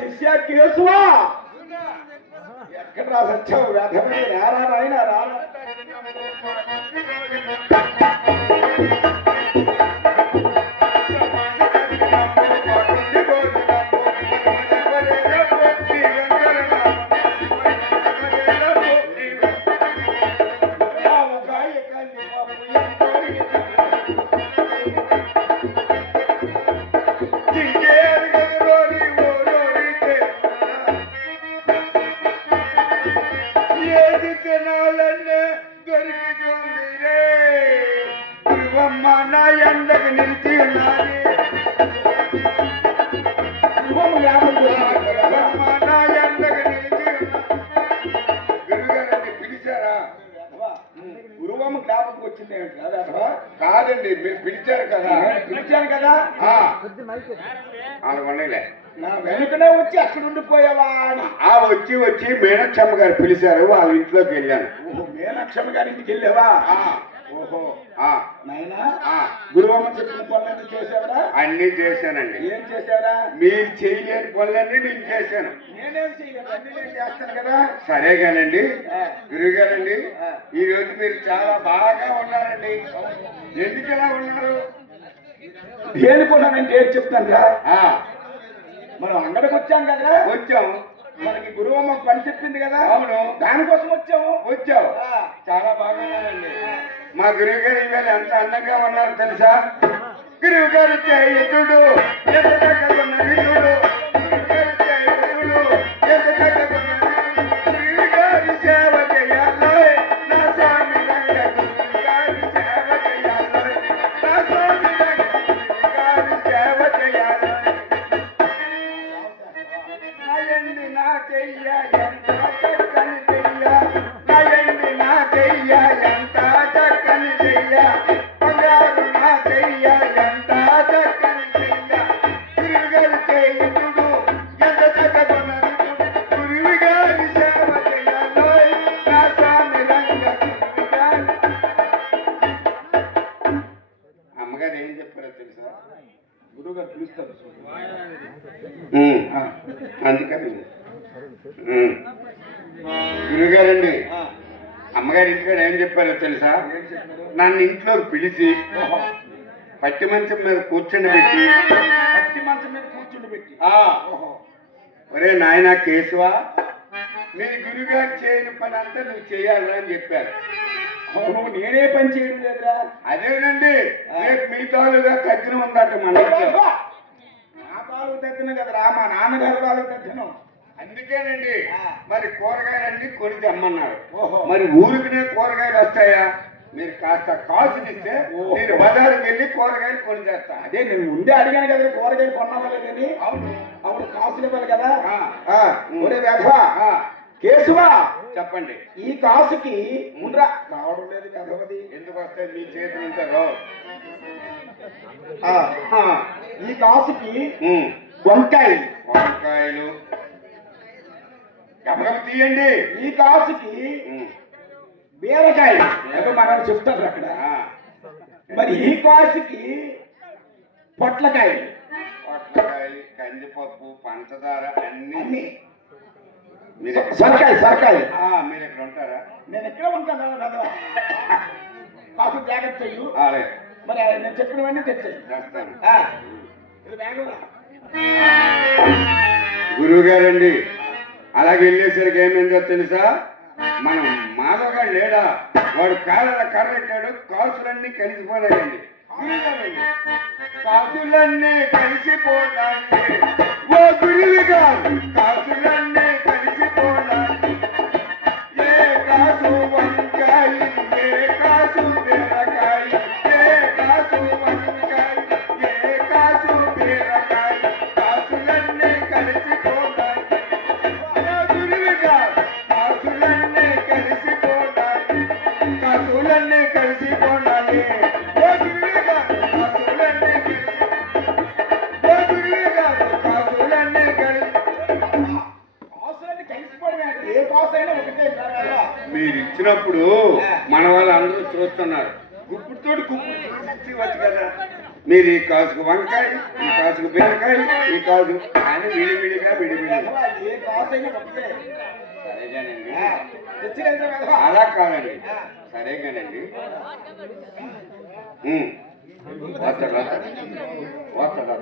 శిష్య కేసువా ఎక్కడ రా సత్యం వ్యధమే రారా నాయన రారా కాదండి, మీరు పిలిచారు కదా. పిలిచాను కదా, అలాగలే నా వెనుకనే వచ్చి అక్కడ ఉండిపోయావా అని. వచ్చి వచ్చి మీనాక్షమ్మ గారు పిలిచారు, వాళ్ళ ఇంట్లోకి వెళ్ళాను. ఓహో, మీనాక్షమ్మ గారి ఇంటికి వెళ్ళావా? ఓహో, నాయనా గురువమ్మ చెప్పిన పనులన్నీ చేసావరా? అన్ని చేశానండి. ఏం చేశారా? మీరు చేయలేని పనులన్నీ నేను చేశాను. నేనేం చేయలేదు, అన్ని నేను చేస్తాను కదా. సరే కానండి గురువు గారండి, ఈ రోజు మీరు చాలా బాగా ఉన్నారండి. ఎందుకు ఎలా ఉన్నారు? దేనికున్నానంటే ఏం చెప్తాను రా. మనం అంగడికి వచ్చాం కదా. వచ్చాము, మనకి గురువమ్మ పని చెప్పింది కదా. అవును, దానికోసం వచ్చావు. చాలా బాగున్నానండి. మా గురువు గారు ఈవేళ ఎంత అందంగా ఉన్నారు తెలుసా? గురువు గారు చేయుడు ఎంత చక్కగా చూడు, గురువు గారి సేవ చేయాలి నా స్వామి రంగ, గురువు గారి సేవ చేయాలి నా స్వామి రంగ, గురువు గారి సేవ చేయాలి. నాయండి నా చెయ్య ఎంత చక్కని చెయ్య, నాయండి నా చెయ్య ఎంత చక్కని చెయ్య, బంగారు నా చెయ్య ఎంత చక్కని చెయ్య, గురువు గారి చేయుడు ఎంత చక్కగా గురువు గారి సేవ చేయాలి నా స్వామి రంగ, గురువు గారి. అమ్మగారు ఏం చెప్పారో తెలుసా? గురువు గారు పిలుస్తారు. అందుకని గురుగారండి, అమ్మగారి ఇంటికాడ ఏం చెప్పారో తెలుసా? నన్ను ఇంట్లోకి పిలిచి పట్టి మంచం మీద కూర్చుండబెట్టి ఒరే నాయన కేశవా, నీ గురుగారు చేయని పని అంతా నువ్వు చేయాలి అని చెప్పారు. అవును, నేనే పని చేయడం లేదురా. అదేనండి, రేపు మీ తాలుగా తగ్గిన ఉందట మన ఇంట్లో. నా పాలు తగ్గిన కదరా, మా నాన్నగారు పాలు తగ్గిన. అందుకేనండి మరి కూరగాయలన్నీ కొని తెమ్మన్నారు. ఓహో, మరి ఊరికినే కూరగాయలు వస్తాయా? మీరు కాస్త కాసులు ఇస్తే నేను బజారుకి వెళ్ళి కూరగాయలు కొని చేస్తా. అదే నేను ముందే అడిగాను కదా, కూరగాయలు కొన్నావాలేదని. అవును, అవును, కాసులు ఇవ్వాలి కదా. ఒరే వేధవా కేశవా, చెప్పండి. ఈ కాసుకి ఉండరా రావడం లేదు కదవది. ఎందుకు వస్తాయి మీ చేతులు ఉంటారో? ఈ కాసుకి వంకాయలు గమగమ తీయండి. ఈ కాసుకి బీరకాయ మనం చెప్తారు అక్కడ. మరి ఈ కాసుకి పొట్లకాయలు, కందిపప్పు, పంచదార అన్ని. సొరకాయ మీరు ఎక్కడ ఉంటారా? నేను ఎక్కడ ఉంటాను కదా. కాసు జాగ్రత్త చెయ్యు. మరి నేను చెప్పినవన్నీ తెచ్చాను. గురువు గారండి, అలాగే వెళ్ళేసరికి ఏమైందో తెలుసా? మనం మాధవ్ గారు లేడా, వాడు కాళ్ళ కర్రెట్టాడు, కాసులన్నీ కలిసిపోయాయండి. కాసులన్నీ కలిసిపోతాయి ఓ గురువు గారు, కాసులన్నీ కలిసిపోతాయి. ఏ కాసు వంకాయ, ఏ కాసు బీరకాయ, ఏ కాసు వంకాయ, ఏ కాసు బీరకాయ, కాసులన్నీ కలిసిపోతాయి ఓ గురువు గారు, కాసులన్నీ కలిసిపోతాయి, కాసులన్నీ కలిసిపోతాయి ఓ ఏ కాసు అయినా ఒకటే కావాలా? మీరు ఇచ్చినప్పుడు మన వాళ్ళు అందరూ చూస్తున్నారు. గుప్పుడుతోటి గుప్పుడు వచ్చు కదా. మీరు ఈ కాసుకు వంకాయ, ఈ కాసుకు బీరకాయ, ఈ కాసు అని విడివిడిగా విడివిడిగా. ఏ కాసు అయినా ఒకటే. సరేగానండి. తెచ్చినంత అలా కాదండి. సరేగానండి. వస్తాడా?